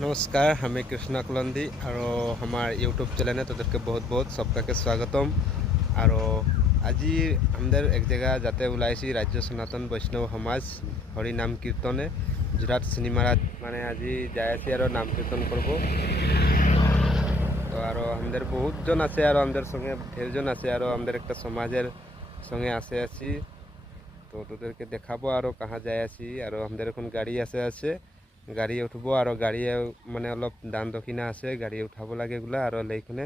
नमस्कार, हमें कृष्णा कुलंदी और हमारे यूट्यूब चैनल है तो बहुत बहुत सबका स्वागतम। और आज हमदर एक जगह जाते ओलाइसी राज्य सनातन वैष्णव समाज हरि नाम कीर्तने जोरहाट सिनेमारा माने आज जाए और नाम कीर्तन करब। तो और हमदर बहुत जन आछे और हमदर संगे ढेर जन आछे और हमदर एक समाजेर संगे आसे आছি। तो তোদেরকে দেখাবো আর কাহা যায় আছি আর আমাদের এখন গাড়ি আছে গাড়ি উঠবো আর গাড়ি মানে অলপ দান দক্ষিণা আছে গাড়ি উঠাবো লাগে এগুলা আর লইখানে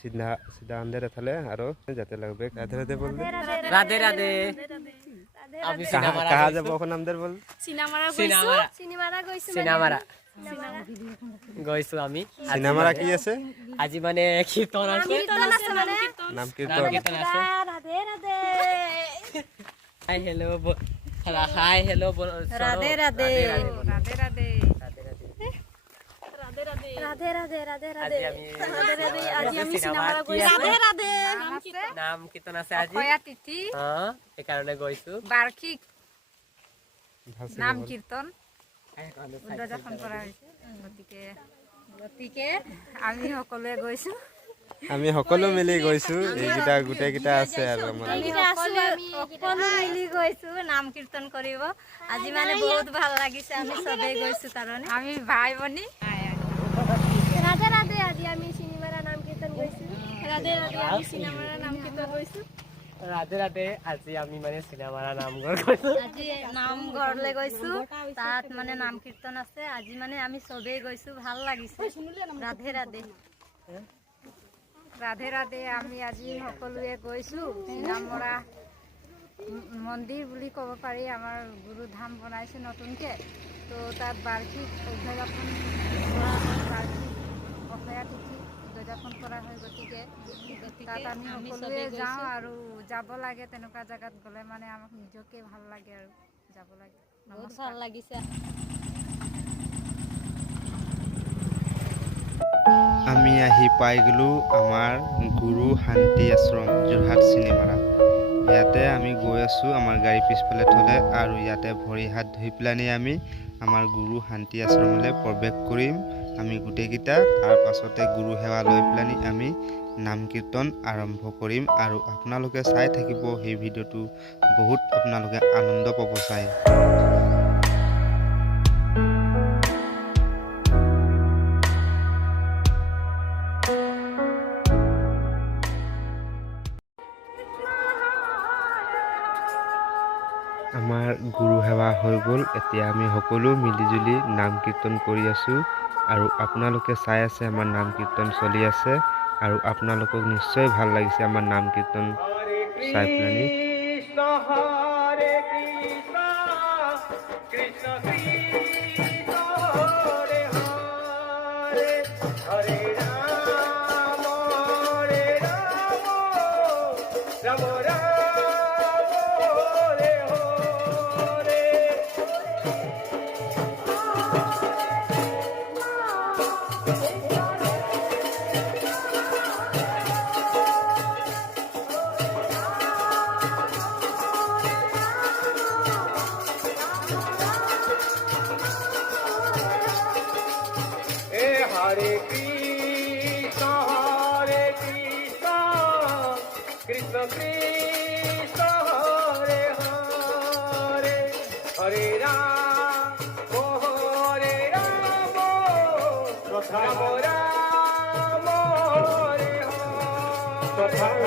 সিধা সিধা আন্দের এথালে আর যেতে লাগবে। রাধে রাধে বলবে। রাধে রাধে। আমি সিনেমারা কাহা যাব এখন আমাদের বল। সিনেমারা গইছো আমি। সিনেমারা কি আছে আজি মানে কীর্তন আছে মানে নাম কীর্তন আছে। Radhe Radhe. Hi hello hi hello Radhe Radhe Radhe Radhe Radhe Radhe Radhe Radhe Radhe আজি আমি সিনেমারা গইছো। রাধে রাধে নাম কীর্তন আছে আজি অক্ষয়া তিথি এই কারণে গইছো বার্ষিক নাম কীর্তন উদ্বোধন করা হয়েছে। গতিকে আমি সকলে গৈছো আমি সকলো মিলি গৈছো এইটা গোটেইকিটা আছে আৰু আমাৰ সকলো মিলি গৈছো নাম কীৰ্তন কৰিব। আজি মানে বহুত ভাল লাগিছে আমি সবেই গৈছো কাৰণে আমি ভাই ভনী। ৰাধে ৰাধে। আজি আমি সিনেমাৰা নাম কীৰ্তন গৈছো। ৰাধে ৰাধে। আমি সিনেমাৰা নাম কীৰ্তন গৈছো। ৰাধে ৰাধে। আজি আমি মানে সিনেমাৰা নামঘৰ গৈছো। আজি নামঘৰলৈ গৈছো তাত মানে নাম কীৰ্তন আছে। আজি মানে আমি সবেই গৈছো ভাল লাগিছে। ৰাধে ৰাধে। ৰাধে ৰাধে। আমি আজি সকলোৱে গৈছো সিনামৰা মন্দিৰ বুলি ক'ব পাৰি। আমাৰ গুৰুধাম বনাইছে নতুনকৈ। তো তাত বাৰ্ষিক উদযাপন কৰা হয়, বাৰ্ষিক অক্ষয়া তিথি উদযাপন কৰা হয়। গতিকে তাত আমি সকলোৱে যাওঁ আৰু যাব লাগে। তেনেকুৱা জেগাত গ'লে মানে আমাক নিজকে ভাল লাগে আৰু যাব লাগে। বহুত ভাল লাগিছে। আমি আহি পাই গলো আমাৰ গুৰু শান্তি আশ্ৰম যোৰহাট চিনেমাৰা। ইয়াতে আমি গৈ আছো আমাৰ গাড়ী পিছফালে থলে আৰু ইয়াতে ভৰি হাত ধুই পেলানি আমি আমাৰ গুৰু শান্তি আশ্ৰমলৈ প্ৰৱেশ কৰিম। আমি গোটেইকেইটা তাৰ পাছতে গুৰু সেৱা লৈ পেলানি আমি নাম কীৰ্তন আৰম্ভ কৰিম আৰু আপোনালোকে চাই থাকিব সেই ভিডিঅ'টো বহুত আপোনালোকে আনন্দ পাব চাই। আমাৰ গুৰু সেৱা হৈ গ'ল। এতিয়া আমি সকলো মিলিজুলি নাম কীৰ্তন কৰি আছোঁ আৰু আপোনালোকে চাই আছে আমাৰ নাম কীৰ্তন চলি আছে আৰু আপোনালোকক নিশ্চয় ভাল লাগিছে আমাৰ নাম কীৰ্তন চাই পেলানি। Hare Krishna, Krishna Krishna, Hare Hare, Hare Rama, Hare Rama, Rama Rama, Hare Hare.